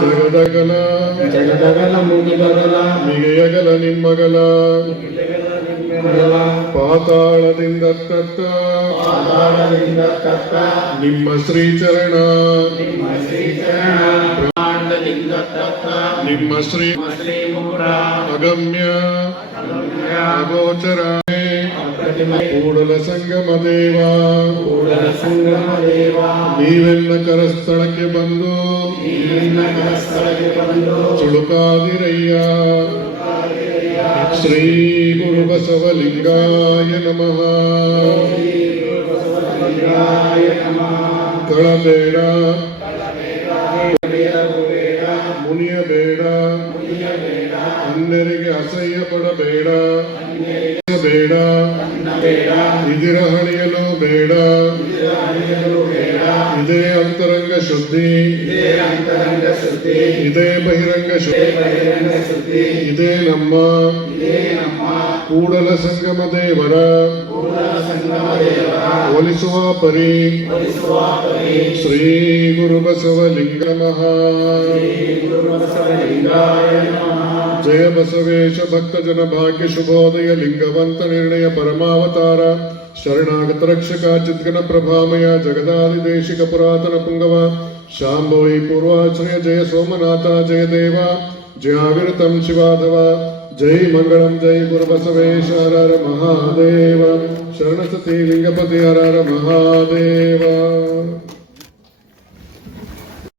ಜಗದಗಲ. ಜಗದಗಲ ಮುಗಿದಗಲ ಮಿಗೆಯಗಲ ನಿಮ್ಮಗಲ ಪಾತಾಳದಿಂದ ತತ್ತ. ಪಾತಾಳದಿಂದ ತತ್ತ. ನಿಮ್ಮ ಶ್ರೀಚರಣ. ನಿಮ್ಮ ಶ್ರೀಚರಣ. ಬ್ರಹ್ಮಾಂಡದಿಂದ ತತ್ತ. ನಿಮ್ಮ ಶ್ರೀ ಶ್ರೀಮೂಢ ಅಗಮ್ಯ. ಅಗೋಚರ ಕೂಡಲ ಸಂಗಮ ದೇವ. ಕೂಡಲ ಸಂಗಮ ದೇವ. ನೀವೆಲ್ಲ ಕರಸ್ಥಳಕ್ಕೆ ಬಂದು. ನಿನ್ನ ಸ್ಥಳಕ್ಕೆ ಬಂದು ಚುಳುಕಾದಿರಯ್ಯ ಶ್ರೀ ಗುರು ಬಸವಲಿಂಗಾಯ ನಮಃ ಕಳಬೇಡ ಮುನಿಯ ಬೇಡ ಅನ್ಯರಿಗೆ ಅಸಹ್ಯ ಪಡಬೇಡ ಬೇಡ ಇದಿರ ಹಣಿಯಲು ಬೇಡ ఇదే అంతరంగ శుద్ధి ఇదే అంతరంగ శుద్ధి ఇదే బహిరంగ శుద్ధి బహిరంగ శుద్ధి ఇదే నమ్మ ఇదే నమ్మ కూడల సంగమ దేవర ಒಲಿಸುವ ಪರಿ. ಶ್ರೀ ಗುರು ಬಸವಲಿಂಗ ಜಯ ಬಸವೇಶ ಭಕ್ತ ಜನ ಭಾಗ್ಯ ಶುಭೋದಯ ಲಿಂಗವಂತ ನಿರ್ಣಯ ಪರಮಾವತಾರ. ಶರಣಾಗತ ರಕ್ಷಕ ಚಿದ್ಗಣ ಪ್ರಭಾಮಯ ಜಗದಾದಿ ದೇಶಿಕ ಪುರಾತನ ಪುಂಗವ. ಶಾಂಭವಿ ಪೂರ್ವಾಚರ್ಯ ಜಯ ಸೋಮನಾಥ, ಜಯ ದೇವ. ಜಯಾವಿರತಂ ಶಿವಾಧವ. ஜெய் மங்களம் ஜெய் குருபசவேஸ்வர மகாதேவம் சரணசதி லிங்கபதி ஹர மகாதேவா